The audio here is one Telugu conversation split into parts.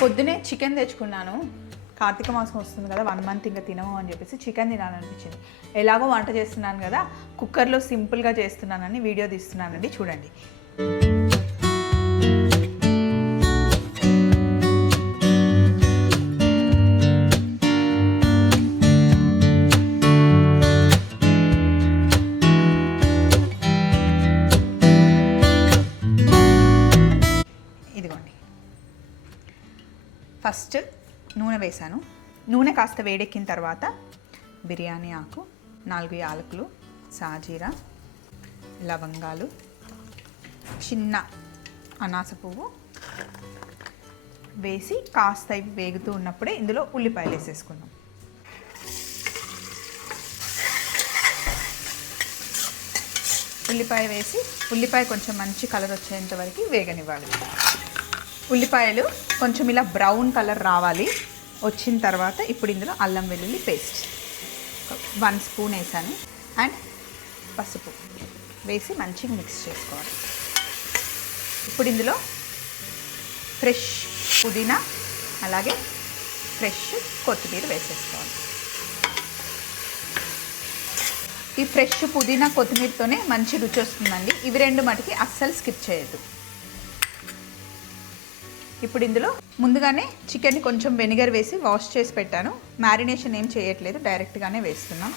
పొద్దునే చికెన్ తెచ్చుకున్నాను. కార్తీక మాసం వస్తుంది కదా, 1 మంత్ ఇంకా తినము అని చెప్పేసి చికెన్ తినాలనిపించింది. ఎలాగో వంట చేస్తున్నాను కదా, కుక్కర్లో సింపుల్గా చేస్తున్నానని వీడియో తీస్తున్నానండి, చూడండి. ఇదిగోండి, ఫస్ట్ నూనె వేసాను. నూనె కాస్త వేడెక్కిన తర్వాత బిర్యానీ ఆకు, 4 యాలకులు, సాజీరా, లవంగాలు, చిన్న అనాస పువ్వు వేసి కాస్త ఇవి వేగుతూ ఉన్నప్పుడే ఇందులో ఉల్లిపాయలు వేసేసుకున్నాం. ఉల్లిపాయ వేసి ఉల్లిపాయ కొంచెం మంచి కలర్ వచ్చేంత వరకు వేగనివ్వాలి. ఉల్లిపాయలు కొంచెం ఇలా బ్రౌన్ కలర్ రావాలి. వచ్చిన తర్వాత ఇప్పుడు ఇందులో అల్లం వెల్లుల్లి పేస్ట్ 1 స్పూన్ వేసాను అండ్ పసుపు వేసి మంచిగా మిక్స్ చేసుకోవాలి. ఇప్పుడు ఇందులో ఫ్రెష్ పుదీనా అలాగే ఫ్రెష్ కొత్తిమీర వేసేసుకోవాలి. ఈ ఫ్రెష్ పుదీనా కొత్తిమీరతోనే మంచి రుచి వస్తుందండి. ఇవి 2 మటుకి అస్సలు స్కిప్ చేయొద్దు. ఇప్పుడు ఇందులో ముందుగానే చికెన్ని కొంచెం వెనిగర్ వేసి వాష్ చేసి పెట్టాను. మ్యారినేషన్ ఏం చేయట్లేదు, డైరెక్ట్గానే వేస్తున్నాం.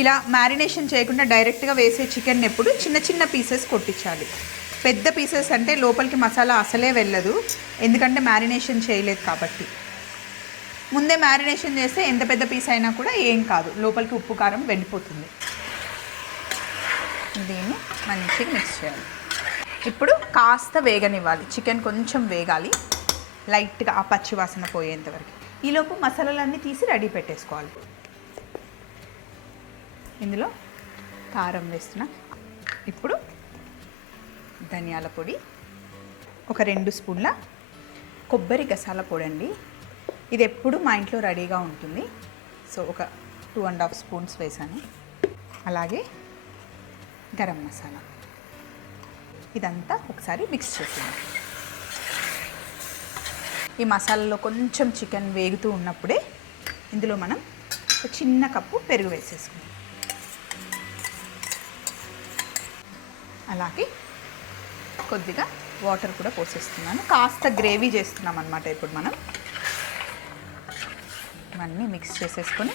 ఇలా మ్యారినేషన్ చేయకుండా డైరెక్ట్గా వేసే చికెన్ ఎప్పుడు చిన్న చిన్న పీసెస్ కొట్టించాలి. పెద్ద పీసెస్ అంటే లోపలికి మసాలా అసలే వెళ్ళదు, ఎందుకంటే మ్యారినేషన్ చేయలేదు కాబట్టి. ముందే మ్యారినేషన్ చేస్తే ఎంత పెద్ద పీస్ అయినా కూడా ఏం కాదు, లోపలికి ఉప్పు కారం వెళ్ళిపోతుంది. దీన్ని మంచిగా మిక్స్ చేయాలి. ఇప్పుడు కాస్త వేగనివ్వాలి, చికెన్ కొంచెం వేగాలి, లైట్గా ఆ పచ్చి వాసన పోయేంత వరకు. ఈలోపు మసాలాలన్నీ తీసి రెడీ పెట్టేసుకోవాలి. ఇందులో కారం వేస్తున్నా. ఇప్పుడు ధనియాల పొడి, ఒక 2 స్పూన్ల కొబ్బరి గసాల పొడి అండి. ఇది ఎప్పుడు మా ఇంట్లో రెడీగా ఉంటుంది. సో ఒక 2.5 స్పూన్స్ వేసాను. అలాగే గరం మసాలా. ఇదంతా ఒకసారి మిక్స్ చేస్తున్నాం. ఈ మసాలాలో కొంచెం చికెన్ వేగుతూ ఉన్నప్పుడే ఇందులో మనం ఒక చిన్న కప్పు పెరుగు వేసేసుకున్నాం. అలాగే కొద్దిగా వాటర్ కూడా పోసేస్తున్నాను. కాస్త గ్రేవీ చేస్తున్నాం అన్నమాట. ఇప్పుడు మనం ఇవన్నీ మిక్స్ చేసేసుకొని,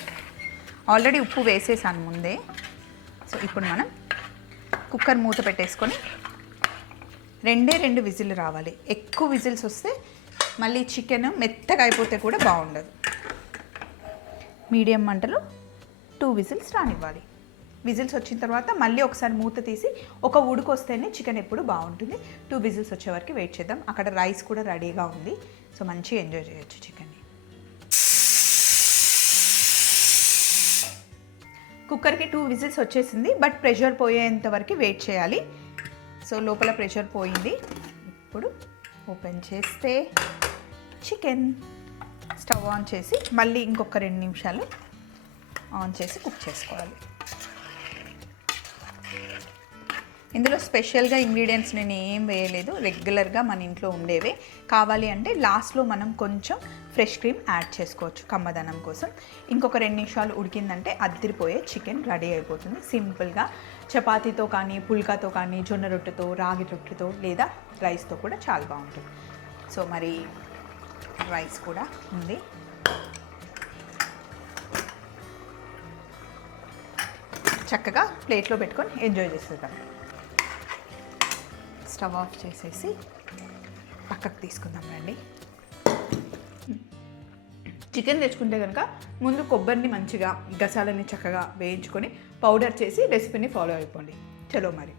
ఆల్రెడీ ఉప్పు వేసేసాను ముందే. సో ఇప్పుడు మనం కుక్కర్ మూత పెట్టేసుకొని 2 విజిల్ రావాలి. ఎక్కువ విజిల్స్ వస్తే మళ్ళీ చికెన్ మెత్తగా అయిపోతే కూడా బాగుండదు. మీడియం మంటలో 2 విజిల్స్ రానివ్వాలి. విజిల్స్ వచ్చిన తర్వాత మళ్ళీ ఒకసారి మూత తీసి ఒక ఉడుకు వస్తేనే చికెన్ ఎప్పుడు బాగుంటుంది. 2 విజిల్స్ వచ్చే వరకు వెయిట్ చేద్దాం. అక్కడ రైస్ కూడా రెడీగా ఉంది. సో మంచిగా ఎంజాయ్ చేయొచ్చు చికెన్ని. కుక్కర్కి 2 విజిల్స్ వచ్చేసింది, బట్ ప్రెషర్ పోయేంత వరకు వెయిట్ చేయాలి. సో లోపల ప్రెషర్ పోయింది. ఇప్పుడు ఓపెన్ చేస్తే చికెన్. స్టవ్ ఆన్ చేసి మళ్ళీ ఇంకొక 2 నిమిషాలు ఆన్ చేసి కుక్ చేసుకోవాలి. ఇందులో స్పెషల్గా ఇంగ్రీడియంట్స్ నేను ఏం వేయలేదు, రెగ్యులర్గా మన ఇంట్లో ఉండేవే. కావాలి అంటే లాస్ట్లో మనం కొంచెం ఫ్రెష్ క్రీమ్ యాడ్ చేసుకోవచ్చు కమ్మదనం కోసం. ఇంకొక 2 నిమిషాలు ఉడికిందంటే అద్దిరిపోయే చికెన్ రెడీ అయిపోతుంది. సింపుల్గా చపాతీతో కానీ, పుల్కాతో కానీ, జొన్న రొట్టెతో, రాగి రొట్టెతో లేదా రైస్తో కూడా చాలా బాగుంటుంది. సో మరి రైస్ కూడా ఉంది. చక్కగా ప్లేట్లో పెట్టుకొని ఎంజాయ్ చేసేద్దాం. స్టవ్ ఆఫ్ చేసేసి పక్కకు తీసుకుందాం రండి. చికెన్ తెచ్చుకుంటే కనుక ముందు కొబ్బరిని మంచిగా గసాలని చక్కగా వేయించుకొని పౌడర్ చేసి రెసిపీని ఫాలో అయిపోండి. చలో మరి.